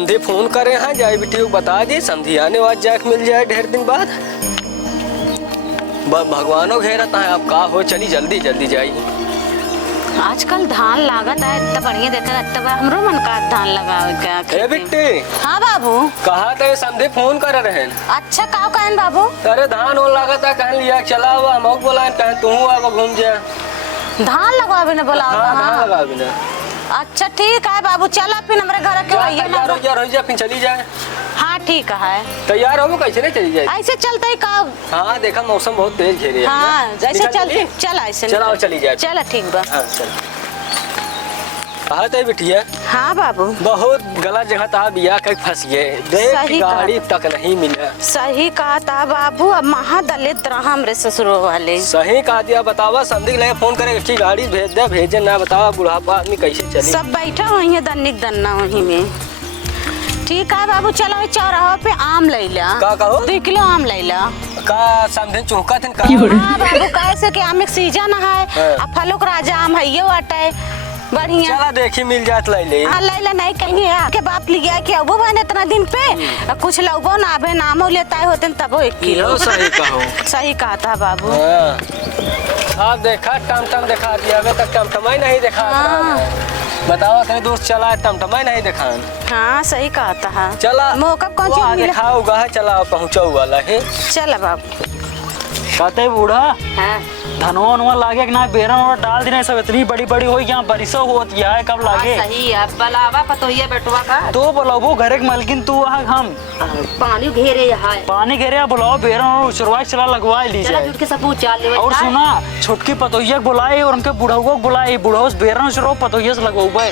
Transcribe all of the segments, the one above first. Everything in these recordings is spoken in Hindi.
समझे फोन करे हैं जाए बेटी बता दी समझी आने वाज जाके मिल जाए ढेर दिन बाद। भगवानों घेरता है आप का हो चली जल्दी जल्दी जाइए। आजकल धान लागत है इतना बढ़िया देखा इतना हमरो मन का धान लगावे क्या बेटी। हाँ बाबू कहा थे समझे फोन कर रहे हैं। अच्छा का कहन बाबू। अरे धान हो लागत है कहन लिया चला हुआ हम बोला कहें तू अब घूम जा धान लगवावे ने बोला। हाँ धान लगावे ने। अच्छा ठीक है बाबू चला फिर हमारे घर के तैयार हो जा फिर चली जाए। हाँ ठीक है तैयार हो कैसे नहीं चली जाए ऐसे चलते ही का। हाँ देखा मौसम बहुत तेज घेरे। हाँ ऐसे चलते चला ऐसे चलाओ चली जाए। चला ठीक बा। हाँ चल कहा थे बिटिया। हाँ बाबू बहुत गलत जगह था बिया के फंस गए देख गाड़ी तक नहीं मिला। सही कहा था बाबू अब महा दलित रहा हमरे ससुरो वाले। सही कहा दिया बतावा समझी लगे फोन करे अच्छी गाड़ी भेज दे भेजे ना बतावा बुढ़ापा आदमी कैसे चले। सब बैठा वही है दन्निक दन्ना वही में। ठीक है बाबू चलो चौराहा पे आम ले ला। का कहो 2 किलो आम ले ला। का समझे चौका थे का। हाँ बाबू कैसे कि आम एक सीजन है अब फलों का राजा आम है ये वाटे बढ़िया। चला देखी मिल जात ले ले। हाँ ले ला नहीं कहीं के बाप लिया कि अब बहन इतना दिन पे कुछ लोगों ना बे नामो लेता है होते तब 1 किलो। सही कहो। सही कहा था बाबू। आप देखा टमटम दिखा दिया अभी तक टमटम ही नहीं दिखा। बताओ कहीं दूर चला टमटम ही नहीं दिखा। हाँ सही कहा था। चला मौका कौन चीज मिला दिखा होगा है चला पहुँचा वाला है। चला बाबू कहते बूढ़ा हाँ धनवा उनवा लागे कि ना बेरन और डाल दी सब इतनी बड़ी बड़ी हो गया बरिसो होती है कब लागे। सही है बलावा पतोहिया बेटवा का तो बुलाओ घरे के मलकिन तू वहाँ हम पानी घेरे यहाँ पानी घेरे बुलाओ बेरन और उचरवा चला लगवा लीजिए के सब चाल ले। और सुना छोटकी पतोहिया बुलाए और उनके बुढ़ऊ को बुलाए बुढ़ऊ बेरन उचरो पतोहिया से लगवाए।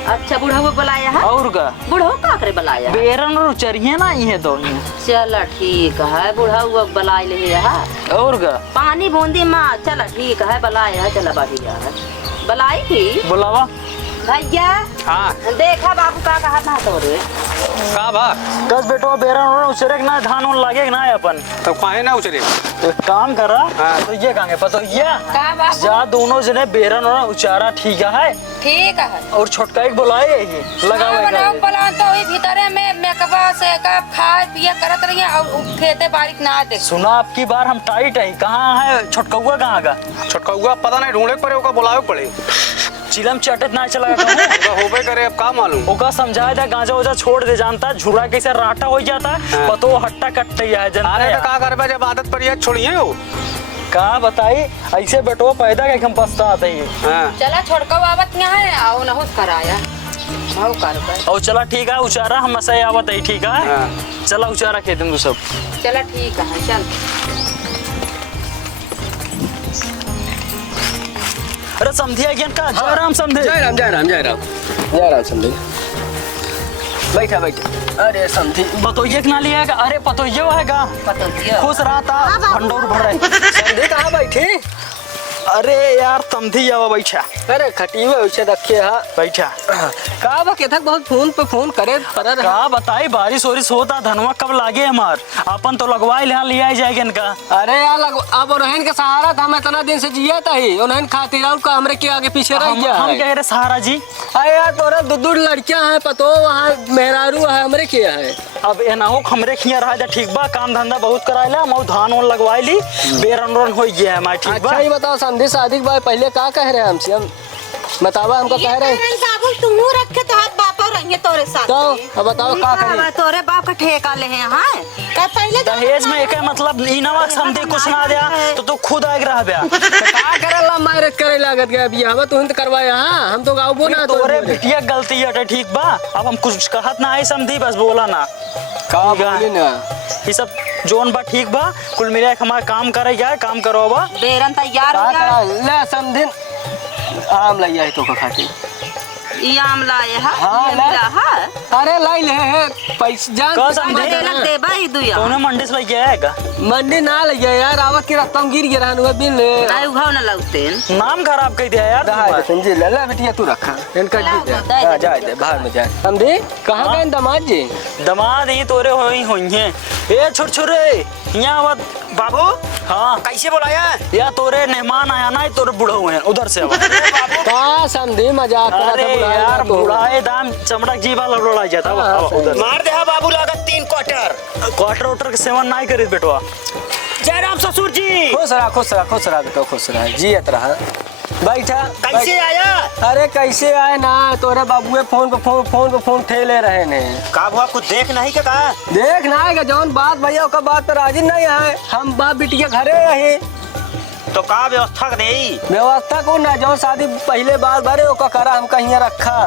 अच्छा बूढ़ा को बुलाया है और का बूढ़ा का करे बुलाया बेरन और उचरिए ना ये दोनों। चल ठीक है बूढ़ा हुआ बुला ले है और का पानी बूंदी माँ। चल ठीक है बुलाया है चला बढ़िया है बुलाई थी बुलावा भैया। हाँ देखा बाबू का कहा था तो का बा कस बेटो बेरन और उचरे ना धान उन लागे ना अपन तो काहे ना उचरे। एक काम करा हाँ। तो ये कहेंगे पतोहिया का बाबू जा दोनों जने बेरन और उचारा ठीक है ठीक है और छोटका एक बुलाए ही लगावे बुला तो वही भीतरे में मेकअप से कप खाए पिए करत रहिए और खेते बारीक ना देख। सुना आपकी बार हम टाइट है कहाँ है छोटकौआ कहाँ का छोटका पता नहीं ढूंढे पड़े ओका बुलावे पड़े चिलम चटत ना चला होबे करे अब का मालूम। ओका समझाया था गांजा उजा छोड़ दे जानता झूरा कैसे राटा हो जाता पतो हट्टा कट्टे है जनता। अरे तो का करबे जब आदत पड़ी है छोड़िए हो का बताई ऐसे बेटो पैदा के हम पछताते ही। चला छोड़का आवत यहाँ है आओ ना कराया और चला ठीक है उचारा हम सही आवत है ठीक है चला उचारा खेत में सब। चला ठीक है चल। अरे समझिए ज्ञान का जय राम समझे जय राम जय राम जय राम जय राम समझे बैठा बैठा। अरे समझी पतोहिया ना लिया अरे पतोहिया है का खुश रहा था भंडोर भर समझे कहाँ बैठे। अरे यार समझी जावा बैठा। अरे खटीवे वैसे रखे हा बैठा का बा केथक बहुत फोन पे फोन करे पड़ा रहा। का बताई बारिश वारिश होता धनवा कब लागे हमार अपन तो लगवाए लिया जाएगा इनका। अरे यार अब रहन के सहारा था हम इतना दिन से जिया था ही उन्हें खातिर और का हमरे के आगे पीछे रह गया हम कह रहे सहारा जी। अरे यार तोरा दो लड़कियां हैं पतो वहाँ मेहरारू है हमरे क्या है। अब एना हो हमरे खिया रहा ठीक बा काम धंधा बहुत कराइला हम धान वान लगवाई ली बेरन रन हो गया है ठीक बा। अच्छा ही बताओ समझे शादी के बाद पहले का कह रहे हैं हमसे हम बतावा हमको कह रहे हैं बाबू तुम रखे तो हाथ बापा रहेंगे तोरे साथ तो अब बताओ का करें तोरे बाप का ठेका ले हैं हां का पहले दहेज में एक मतलब इनवा समझे कुछ ना दिया तो खुद आग रह बया का करेला मैरिज करे लागत गया अभी हम तो हिंद करवाया हां हम तो गाँव ना तोरे बिटिया गलती है ठीक बा अब हम कुछ कहत ना है समझी बस बोला ना का बोली ना ये सब जोन बा ठीक बा कुल मिला के हमारा काम करे जाए काम करो बा बेरन तैयार हो गया ले समझिन आम लइया है तो का खाती ई आम लाए है हां मिला है। अरे लाई ले पैसा जान का समझे देलक देबा ई दुया तूने मंडी से लेके आएगा मंडी ना ले गया यार आवक के रकम गिर गया रहन बिन ले नहीं उघाव ना लगते नाम खराब कर दिया यार दे समझे ले ले बिटिया तू रखा इनका दे दे जाए दे बाहर में जाए समझे कहां गए दामाद जी दामाद ही तोरे होई है ए छोट छोरे यहां बाबू हाँ कैसे बुलाया? या तोरे मेहमान आया ना तोरे बूढ़ा हुए हैं उधर से अब। का समझी मजाक करा अरे था बुलाया यार तो। बूढ़ा है दाम चमड़ा जीवा लड़ोड़ा जाता हाँ, अब उधर मार दे बाबू लागत 3 क्वार्टर। क्वार्टर वाटर के सेवन नहीं करी बेटवा। जय राम ससुर जी। खुश रहा खुश रहा खुश रहा बेटा खुश रहा जियत रहा। बैठा कैसे आया? अरे कैसे आए ना तोरे बाबूए फोन पे फोन ठेले रहे ने। का हुआ कुछ देख नहीं के कहा? देख ना आएगा जौन बात भैया का बात तो राजी नहीं है। हम बाप बिटिया घरे रहे तो का व्यवस्था नहीं? व्यवस्था को ना जौन शादी पहले बार भरे ओका करा हम कहीं रखा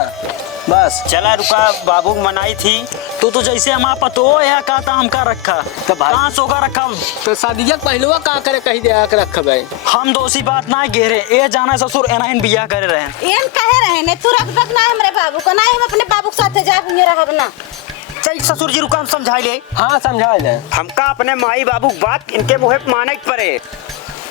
बस। चला रुका बाबू मनाई थी। तू तो जैसे हमारा पतो या का था हमका रखा तो भाई- कहाँ सोगा रखा। तो शादिया पहलुआ का करे कहीं दे के रख भाई। हम दोषी बात ना घेरे ए जाना ससुर एनाइन बिया करे रहे। एन कहे रहे ने तू रख दक ना हमरे बाबू को ना हम अपने बाबू के साथ जा हुए रहब ना। चल ससुर जी रुका हम समझाई ले। हाँ समझा जाए। हमका अपने माई बाबू की बात इनके मुँह पे माने के पड़े।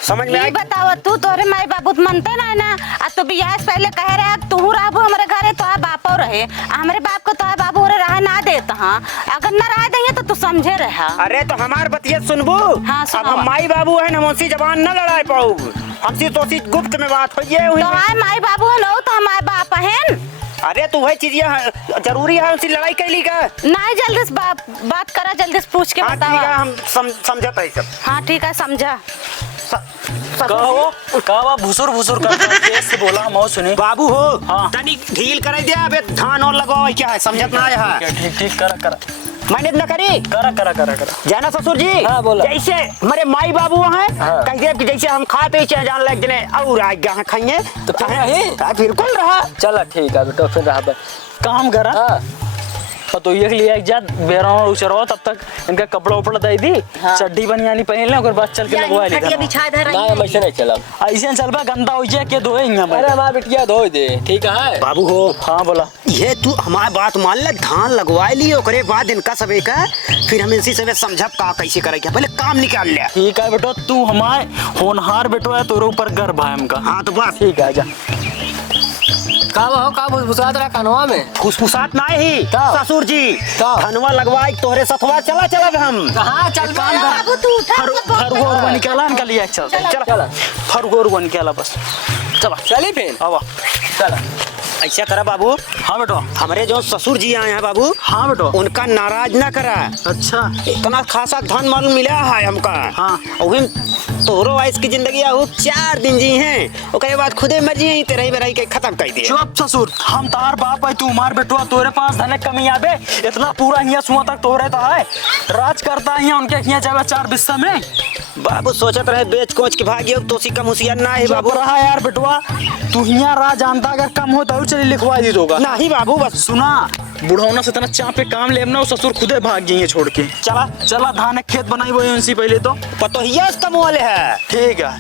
समझ में ये आई? बताओ तू तोरे माई बाबू तो मनते ना ना आ तो बियाह से पहले कहे रहे तू रहबो हमरे घरे तो बापो रहे हमरे बाप को तो बाबू रे रहा ना देता हां अगर ना रह दे तो तू समझे रहा। अरे तो हमार बतिया सुनबू। हाँ, अब सुनाओ। हम माई बाबू है हम उनसी जबान न लड़ाई पाऊ। हमसे तो सी गुप्त में बात हो ये हुई। तो हाय माई बाबू नो तो हमारे बाप हैं। अरे तू वही चीज जरूरी है उनसे लड़ाई कैली का? नहीं जल्दी से बात करा जल्दी से पूछ के हाँ ठीक है बतावा। हम समझता है सब। हाँ ठीक है समझा। कहो भुसुर करता तेज से बोला मौ सुनी। बाबू हो हाँ। तनी ढील कर दे अबे धान और लगवाओ क्या है समझत ना है। ठीक करा मैंने न करी करा जाना ससुर जी। हाँ, बोला। जैसे हमारे माई बाबू हैं हाँ। कह दे कि जैसे हम खाते चाहे जान लग जने और आ गया खाइए तो फिर रही? बिल्कुल रहा। चला ठीक है बेटा फिर रहा बस। काम करा हाँ तो ये लिए एक जात बेरा उचरवा तब तक इनका कपड़ा उपड़ा दे दी चड्डी बनियानी पहन ले और बाद चल के लगवा ली खटिया बिछा दे ना हम ऐसे नहीं चला। ऐसे चल बा गंदा हो जाए के धोए अरे हमारा बिटिया धो दे ठीक है। बाबू हो हाँ बोला ये तू हमारी बात मान ले धान लगवाए ली ओकरे बाद इनका सबे का फिर हम इनसी सबे समझब का कैसे करेंगे पहले काम निकाल ले। ठीक है बेटो तू हमारे होनहार बेटो है तोरे ऊपर गर्व है हमका। हाँ तो बस ठीक है जा का भुसभुसात रहा कानवा में। फुसफुसात ना ही तब? ससुर जी तब? धनवा लगवाए तोहरे सथवा चला हम। हाँ चल काम कर। बाबू तू उठा फरुगो उरुगो निकाला इनका लिया चल चला फरुगो उरुगो निकाला बस चला चली फिर आवा चला। ऐसा करा बाबू हाँ बेटो हमारे जो ससुर जी आए हैं बाबू हाँ बेटो उनका नाराज ना करा। अच्छा इतना खासा धन मालूम मिला है हमका। हाँ। और तोहरो आइस की जिंदगी आहू 4 दिन जी हैं ओकरे बाद खुदे मर जी तेरे बेराई के खत्म कर दिए। चुप ससुर हम तार बाप है तू मार बेटुआ तोरे पास धने कमी आबे इतना पूरा हिया सुआ तक तोरे तो है राज करता है उनके हिया जावे 4 बिस्सा में। बाबू सोचत रहे बेच कोच के भागी अब तोसी कम होशियार ना है बाबू बाबू। रहा यार बेटुआ तू हिया राज जानता अगर कम हो तो चली लिखवा दी दोगा नहीं बाबू बस सुना बुढ़ौना से इतना चाप पे काम लेना वो ससुर खुदे भाग गई है छोड़ के। चला धान एक खेत बनाई वो उनसी पहले तो पतो हिया कम वाले है। ठीक है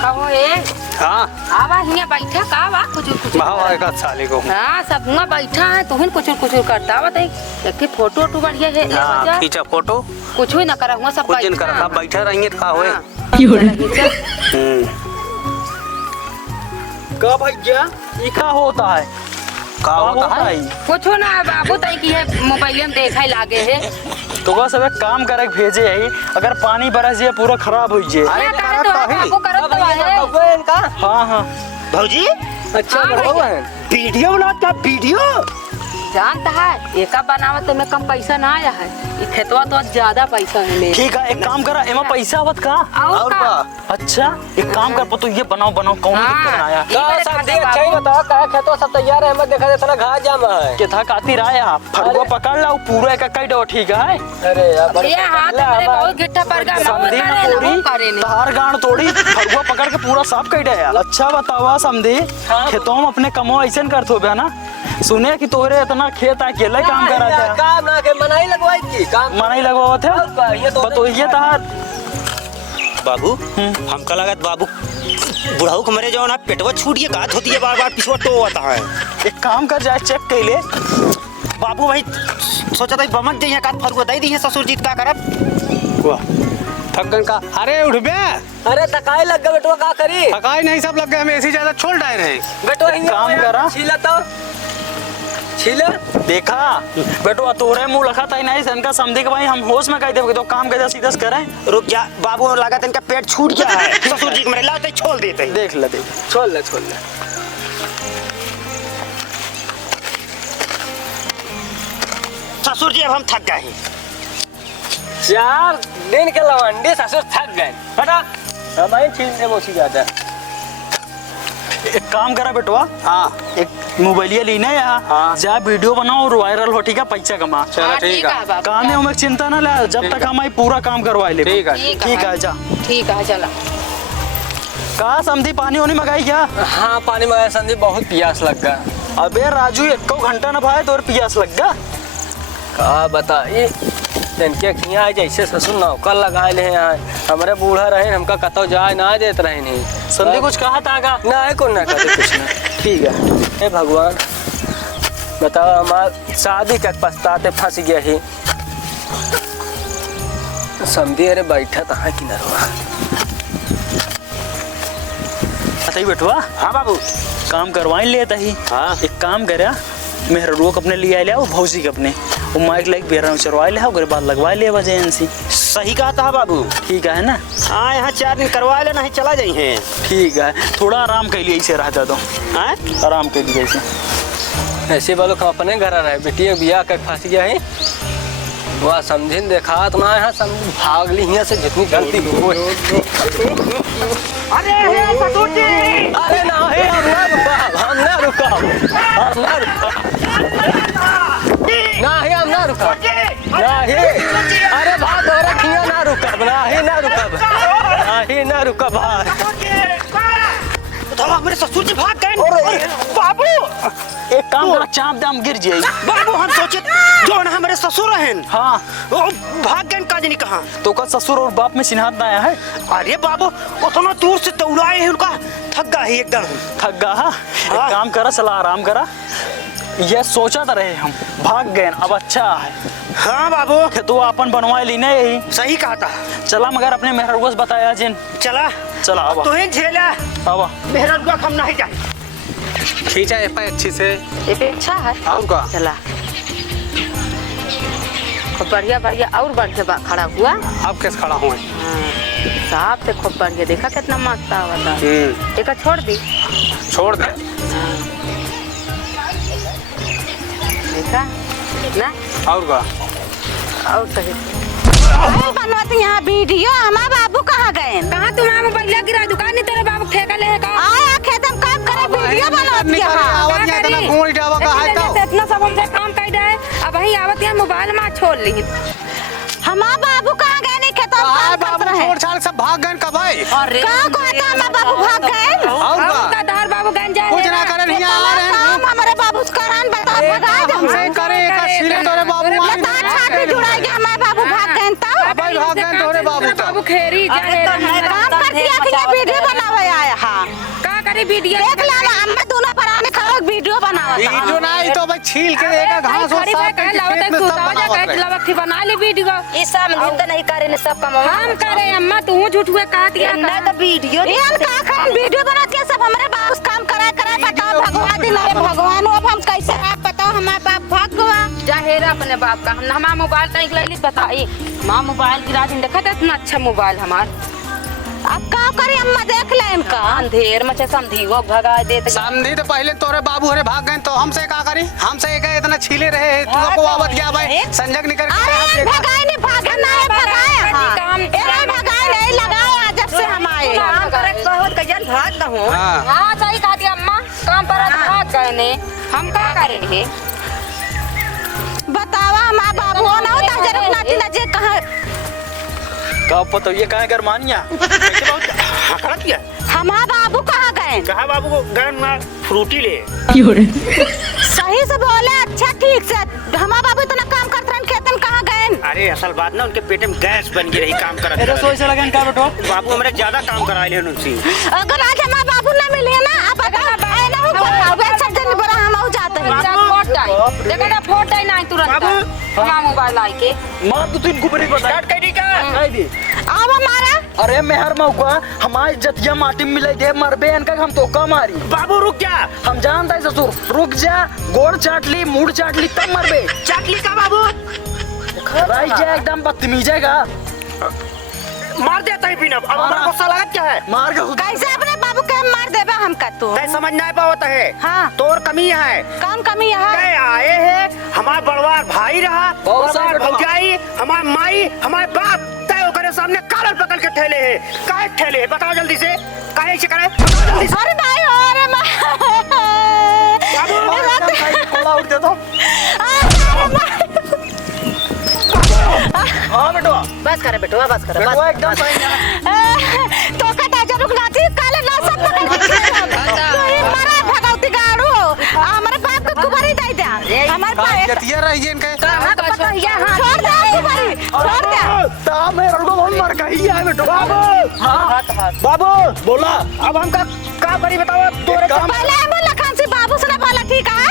कहो ए हाँ आवा हिया बैठा का वा कुछ भाव का साले को हाँ सब हुआ बैठा है तुहिन कुछ करता बा एक फोटो वोटो बढ़िया है हाँ खींचा फोटो कुछ भी ना करा हुआ सब कुछ दिन बैठा कर बैठे रहेंगे तो का होए का भैया ये का होता है का होता है कुछ ना बाबू तई की है मोबाइल में देखा लागे है तो बस अब एक काम करे के भेजे है अगर पानी बरस जाए पूरा खराब हो जाए। क्या करे तो है बाबू करत तो है इनका हाँ हाँ भौजी अच्छा हाँ, बड़ा भैया। है। वीडियो बनाता वीडियो जानता है एका बनावत तो में कम पैसा ना आया है ये खेतवा तो ज्यादा पैसा है मेरे ठीक है एक काम करा एमा पैसा आवत का और का अच्छा एक काम कर तो ये बनाओ कौन दिक्कत ना आया का सब दे अच्छा ही बताओ का खेतो सब तैयार है मत देखा इतना घास जामा है। के था काती राया फड़ुआ अरे। पकड़ ला पूरा एक कई दो ठीक है अरे यार बड़ी ये हाथ मेरे बहुत गिट्टा पर का समधी ना में तोड़ी करे ने तार गांड तोड़ी फड़ुआ पकड़ के पूरा साफ कर दिया। अच्छा बतावा समधी खेतों में अपने कमो ऐसे करत हो ना सुने कि तोरे इतना खेत अकेले काम करा था काम ना के मनाई लगवाई थी काम मनाई लगवा थे ये तो तो ये तार बाबू हमका लागत बाबू बुढ़ाऊ को मरे जाओ ना पेटवा छूट ये गात होती है बार बार पिछवा टो होता है। एक काम कर जाए चेक कर ले बाबू भाई सोचा था बमक जाइए का फरुआ दे दी है ससुर जी का करब थकन का अरे उठ बे अरे तकाई लग गए बेटवा का करी थकाई नहीं सब लग गए हम ऐसी ज्यादा छोड़ डाले रहे बेटवा काम करा। छीला तो छीला देखा बेटो तोरे मुंह लखा था नहीं इनका समझे कि भाई हम होश में कह दे तो काम कैसे सीधा से करें। रुक जा बाबू, लागत इनका पेट छूट गया है। ससुर जी को मेरे लाते छोड़ देते हैं। देख ले छोड़ ले। ससुर जी अब हम थक गए हैं। 4 दिन के लवंडे ससुर थक गए। हटा हमारी छील से मोची जाता है। एक काम करा बेटवा, हाँ एक मोबाइलिया लेना है हाँ। जा वीडियो बनाओ और वायरल हो, ठीक है, पैसा कमा। चलो ठीक है। बाबू, काम है उमें चिंता ना ले, जब तक हमारी पूरा काम करवा ले। ठीक है। ठीक है जा। ठीक है चला। कहा समझी पानी होनी मंगाई क्या? हाँ पानी में संदीप बहुत प्यास लग गया। अबे राजू 1 घंटा न भाई तो और प्यास लग गया। का बता ये इनके खिया जैसे ससुर नौकर लगाए ले हैं। हमारे बूढ़ा रहे हमका कतो जाए ना देते रहे नहीं। संदीप कुछ कहा था का? ना को ना करे कुछ ना। ठीक है। हे भगवान बताओ हमार शादी का पछताते फंस गया ही। समझी अरे बैठा कहाँ की नरवा। बताइए बेटवा। हाँ बाबू। काम करवाई लेता ही। हाँ। एक काम करा मेहर रोक अपने लिए लिया भौजी के अपने वो माइक लाइक बेरा चरवा लिया उसके बाद लगवा लिया वजह से। सही कहा था बाबू। ठीक है ना। हाँ यहाँ 4 दिन करवा लेना है, चला जाइए। ठीक है, थोड़ा आराम कर लिए इसे रहता तो। हाँ आराम कर लिए इसे। ऐसे वालों का अपने घर रहे बेटिया बिया कर फंस गया है। वह समझिन देखा तो ना यहाँ समझ भाग ली यहाँ से जितनी गलती हो। अरे ससुर जी। अरे ना है हम ना रुका ना है हम ना रुका ना है। अरे भाग हो रखिया ना रुका ना रुका भाई। तो मेरे ससुर जी भाग गए। बाबू एक काम करा चाप दाम गिर जाए। बाबू हम सोचे जो ना हमारे ससुर हैं। हाँ वो भाग गए का नहीं कहा। तो का ससुर और बाप में सिन्हात आया है। अरे बाबू उतना दूर से दौड़ाए हैं, उनका थक गया है एकदम। थक गया। एक काम करा चला आराम करा। ये सोचा था रहे हम भाग गए अब अच्छा है। हाँ बाबू तो अपन बनवा ली ना यही। सही कहा था। चला मगर अपने मेहर को बताया जिन। चला चला अब तो ही झेला अब मेहरा रुआ हम नहीं जाए। खींचा है पाए अच्छी से। ये पे अच्छा है। और का चला खूब बढ़िया बढ़िया और बढ़िया खड़ा हुआ। आप कैसे खड़ा हुए? साहब से खूब बढ़िया देखा कितना मस्त आवता। एक छोड़ दी। छोड़ दे। देखा ना और का और सही। अरे बनवाती यहाँ वीडियो हमारे बाबू कहाँ गए? कहाँ तुम्हारा मोबाइल गिरा दुकान नहीं तेरे बाबू ठेका ले है का? आया खेतम काम करे वीडियो बनवाती यहाँ। इतना सब हमसे काम कर रहा है अब वही आवत यहाँ मोबाइल में छोड़ ली। हमारे बाबू कहाँ गए? नहीं खेतम काम करते रहे। छोड़ छाड़ सब भाग गए कब भाई? अरे कहाँ को आता हमारे बाबू भाग गए? और का का दार बाबू गंज जाए कुछ ना करे नहीं आ रहे हैं। काम हमारे बाबू करान बता भगा दे हमसे करे एक सीले तोरे बाबू आ लता छापी जुड़ाई के हमारे बाबू भाग गए तब भाई भाग गए तोरे बाबू तो। बाबू खेरी जाए काम करती है कि ये वीडियो बनावे आया हां का करे वीडियो देख ला हम दोनों पराने खड़ो वीडियो बनावा वीडियो ना ही तो भाई छील के देगा घास और साफ करके खेत में सब बनावत रहे। लवक बना ली वीडियो। ये सब जिंदा नहीं करे ने सब काम हम करे अम्मा तू झूठ हुए काट दिया ना तो वीडियो ये हम का खान वीडियो बनाती है सब हमारे बाबू काम करा करा बताओ भगवान दिन अरे भगवान अब हम कैसे आप बताओ हमारे बाप भाग गवा जाहेरा अपने बाप का हम हमारा मोबाइल कहीं ले ली बताई माँ मोबाइल गिरा दिन देखा था इतना अच्छा मोबाइल हमार। अब का करे अम्मा देख ले इनका अंधेर में से समझी वो भगा देते। समझी तो पहले तोरे बाबू हरे भाग गए तो हमसे का करी? हमसे एक इतना छीले रहे तू को आवत गया भाई संजग निकल अरे भगाए नहीं भागा ना है भगाए हां ए भगाए नहीं लगाया जब से हम आए काम करे बहुत कजन भाग न हो। हाँ। हां सही कहा दिया अम्मा काम पर भाग गए ने हम का करेंगे बतावा हमारा बाबू ना होता जरूर नाती ना जे कहां का पता ये कहाँ कर मानिया हाँ किया। हमारा बाबू कहाँ गए? कहा बाबू को गन फ्रूटी ले। सही से बोले अच्छा ठीक से हमारा बाबू इतना काम करते रहे खेतन कहाँ गए? अरे असल बात ना उनके पेट में गैस बन गई रही काम करते मेरे सोच से लगन का बेटो बाबू हमारे ज्यादा काम कराए ले उनसे। अगर आज हमारा बाबू ना मिले ना आप अगर आए ना हो अब सब दिन बड़ा हम हो जाते हैं देखा था फोटो ही नहीं तुरंत हमारा मोबाइल आई के मां तो तीन गुबरी बता स्टार्ट कर दी क्या? नहीं दी अब हमारा अरे मेहर मौका हमारी इज्जतिया माटी में मिले दे मरबे इनका हम तो का मारी। बाबू रुक जा। हम जानता है ससुर, रुक जा, गोड़ चाट ली मुड़ चाट ली तब मरबे। चाटली का बाबू भाई जा एकदम बदतमीज है का। मार देता ही बिना। अब हमारा गुस्सा लागत क्या है? मार के कैसे अपने बाबू के मार देबा हमका तू? तय समझ नहीं पावत है। हाँ। तोर कमी है। कौन कमी है? तय आए है हमारा बड़वार भाई रहा, बहुत सही बड़वार बेटवा। भौजाई, हमार माई, हमारे बाप तय ओकरे सामने कालर पकड़ के ठेले है। काहे ठेले है? बताओ जल्दी से। काहे ऐसे करे? बताओ जल्दी से। अरे भाई अरे थोड़ा उठ दे तो। हाँ बेटवा बस करे बेटवा, बस करे, बेटवा एकदम सही है। तो का ताजा रुक नाची काले ना सब पकड़ के तो ये मारा भगवती गाड़ू हमारे बाप को कुबरी दे दे। हमारे बाप जतिया रही है इनके। कहां का पता है हां छोड़ दे कुबरी छोड़ दे। ता मेरे को बहुत मार गई है बेटवा। बाबू हाँ बाबू बोला। अब हम का करी बताओ तोरे काम। पहले बोला खान से बाबू से बोला ठीक है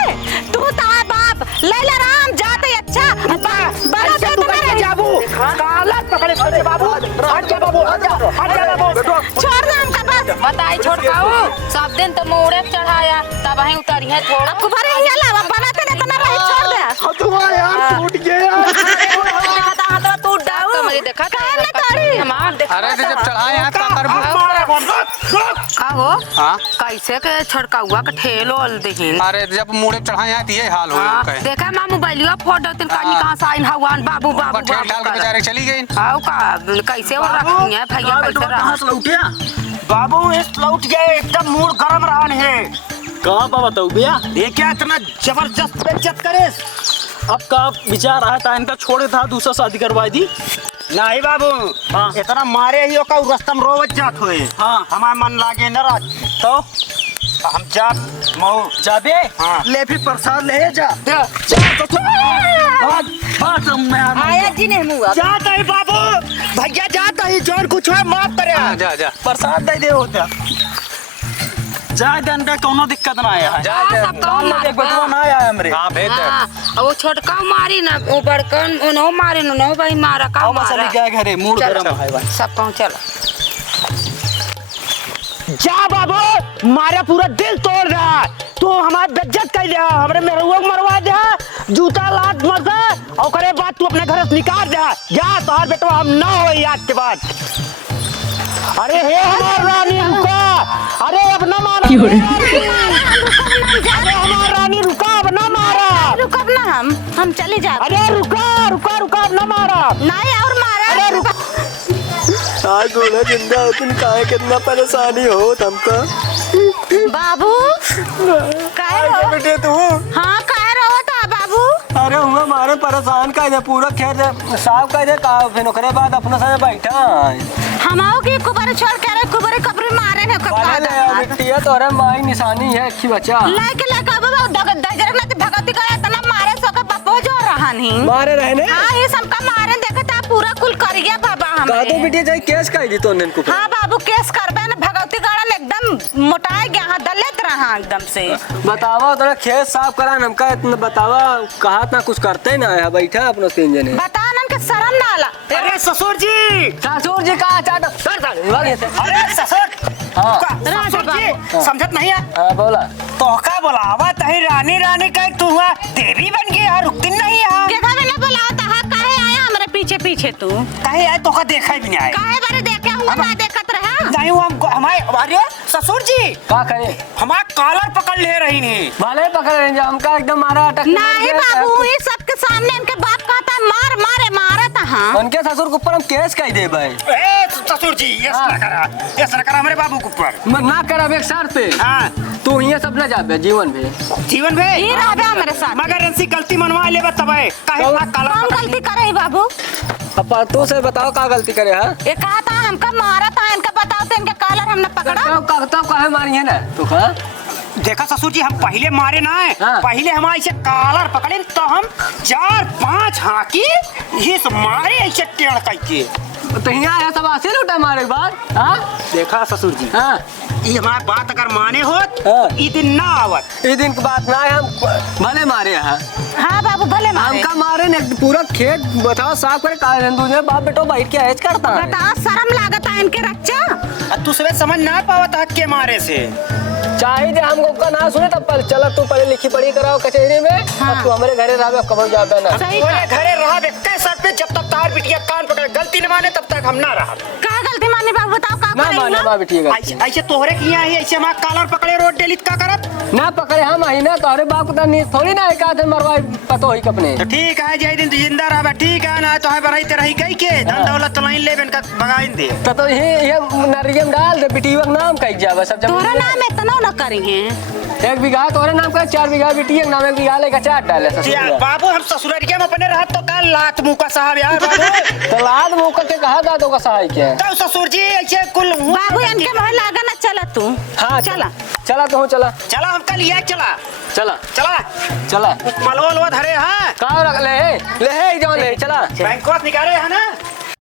तू ता बाप ले ले राम जाते अच्छा बड़ा से तुम्हारे जाबू कालर पकड़े ठेले बाबू। हट जा बाबू, हट जा, हट जा बाबू। छोड़ दे हमका बस बताई छोटकाऊ सब दिन तो मोड़े चढ़ाया तब वहीं उतरी है थोड़ा। कुबरी ये लावा बनाते नहीं तो ना रही छोड़ दे। तुम्हारा यार टूट गया। हाथ टूट डाऊ तो मुझे देखा काहे ना तोड़ी? हमार देखा अरे तो जब चढ़ाए हाथ का करबू। का हो हाँ कैसे के छड़काउआ के ठेलोल देहिन। अरे जब मुड़े चढ़ाए हाथ ये हाल हो हाँ, गए। देखा मां मोबाइलिया फोटो तिन कानी कहां से आइन हवान बाबू बाबू ठेल डाल के बेचारे चली गई। आओ का कैसे हो रखी है भैया कैसे रहा? कहाँ से लौटिया? बाबू इस लौट गए एकदम मूड गरम रहन है। कहाँ पर बताऊँ भैया? ये क्या इतना जबरदस्त बेइज्जत करे? अब का विचार आया था इनका छोड़े था दूसरा शादी करवाई दी। नहीं बाबू हाँ। इतना मारे ही का रस्तम रोवत जात हुए। हाँ। हमारा मन लागे न रात तो हम जात मऊ जाबे हाँ। ले फिर प्रसाद ले जा। आया जी ने मुआ जाता ही बाबू भैया जाता ही जोन कुछ है माफ करे। जा जा प्रसाद दे दे होता जा दन का कोनो दिक्कत ना आया है। जा जा। सब कौन एक बटवा ना आया है हमरे। हाँ भेज दे। हां वो छोटका मारी ना वो बड़कन उनो मारे नो भाई मारा का आओ मसाले मारा क्या घरे मूड चल, गरम है भाई। सब पहुंचल। जा बाबू मारे पूरा दिल तोड़ रहा। तू हमारी बेइज्जत कर दिया, हमरे मेरुआ मरवा दे, जूता लात मर दे और करे बात तू अपने घर से निकाल दे। जा तोहर बेटवा हम ना हो याद के बाद। अरे हे हमार रानी रुका। अरे अब न मारा। अरे हमार रानी रुका अब न मारा। रुकब ना हम चले जा। अरे रुका रुका रुका अब न मारा। नहीं और मारा। अरे रुका। आज गोला जिंदा होतिन काहे कितना परेशानी हो तुमका। बाबू काहे रो? बेटे तू हाँ काहे रो था बाबू? अरे हुआ मारे परेशान का दे पूरा खेत साफ कर दे का फिर ओकरे बाद अपना साथ बैठा हमाओ की कुबरे छोड़ के रे कुबरे कपरे मारे ने कपड़ा मिट्टिया तोरे माई निशानी है अच्छी बच्चा लाइक बाबू दजर ना भगवती का इतना मारे सो का बपो जो रहा नहीं मारे रहने हाँ ये सबका मारे देखता पूरा कुल कर गया बाबा का तो हमें। बिटिया जाई केस काई दी तो नन को हाँ बाबू केस करबे ना भगवती गाड़न एकदम मोटा गया हाँ दलित रहा एकदम से। बतावा तोरा खेत साफ करा हमका इतना बतावा कहा ना कुछ करते ना है बैठा अपना तीन जने बता नन के शर्म ना आला। अरे ससुर जी का चाट अरे ससुर हाँ ससुर जी समझत नहीं है। हाँ बोला तोहका बुलावा तही रानी रानी का तू हुआ देवी बन गई है रुकती नहीं है। देखा भी ना बुलाओ तो हाँ काहे आया हमारे पीछे पीछे तू कहीं आए तोहका देखा भी नहीं आए। काहे बारे देखे हुआ ना देखत रहा। नहीं वो हम हमारे अरे ससुर जी का करे हमारा कॉलर पकड़ ले रही नहीं। वाले पकड़ रहे हैं हमका एकदम मारा अटक नहीं बाबू ये सबके सामने इनके बाप कहता मार मारे मारा था हाँ। उनके ससुर के ऊपर हम केस कह दे भाई ए ससुर जी ये करा हमारे बाबू के ऊपर ना कर एक शर्त पे हाँ तू ये सब न जाबे जीवन में जीवन में ये रहा मेरे साथ। मगर ऐसी गलती मनवा ले तब काहे कौन गलती करे बाबू? अब तू से बताओ का गलती करे है ये कहा था हमका मारा था इनका बताओ तो इनके कॉलर हमने पकड़ा। तो काहे मारी है ना तो का देखा ससुर जी हम पहले मारे ना है हाँ। पहले हमारे ऐसे कॉलर पकड़े तो हम 4-5 हाकी ये मारे ऐसे टेढ़ करके। तो यहाँ आया सब आसे लूटा मारे के बाद हाँ देखा ससुर जी हाँ ई हमार बात अगर माने होत हाँ। ई दिन ना आवत। ये दिन की बात ना है, हम भले मारे हैं। हाँ बाबू भले मारे। हमका मारे ने पूरा खेत बताओ साफ करे का दूसरे बाप बेटो बैठ के ऐज करता है। बताओ शर्म लागत है इनके रक्षा। तू सुबह समझ ना पावत हक के मारे से। चाहिए हमको का ना सुने तब पहले चला तू पहले लिखी पढ़ी कराओ कचहरी में। हाँ। अब तू हमारे घरे रह कब जाबे ना। सही तोरे कहा। घरे रहा बेटे सर पे जब तक तार बिटिया कान पकड़ गलती न माने तब तक हम ना रहा। का गलती मानी बाबू बताओ का ना करेंगे माना ना? बा बेटी का ऐसे ऐसे तोहरे किया है ऐसे हमार कालर पकड़े रोड डेलित का करत। ना पकड़े हम आई ना तोहरे बाप को नहीं थोड़ी ना एक आदमी मरवाई पतो ही कपने। तो ठीक है जय दिन तू जिंदा रहा ठीक है ना तो है बरही तेरही गई के धन दौलत तो नहीं लेबन का भगाइन दे। तो ये नरियम डाल दे बेटी का नाम कह जावे सब जब तोरा नाम इतना न करेंगे। 1 बीघा तोरे नाम का 4 बीघा बेटी के नाम 1 बीघा लेकर 4 डाले ससुर। बाबू हम ससुररिया में अपने रहत तो काल लात मुंह का साहब यार बाबू। तो लाद मुंह के कहा दा तो का सहाय के। तो ससुर जी ऐसे कुल बाबू इनके मोह लागा ना चला तू। हाँ चला। चला तो चला चला हम कल ये चला चला चला चला मलवा लवा धरे हाँ का रख ले जौन ले चला बैंक निकाले है ना।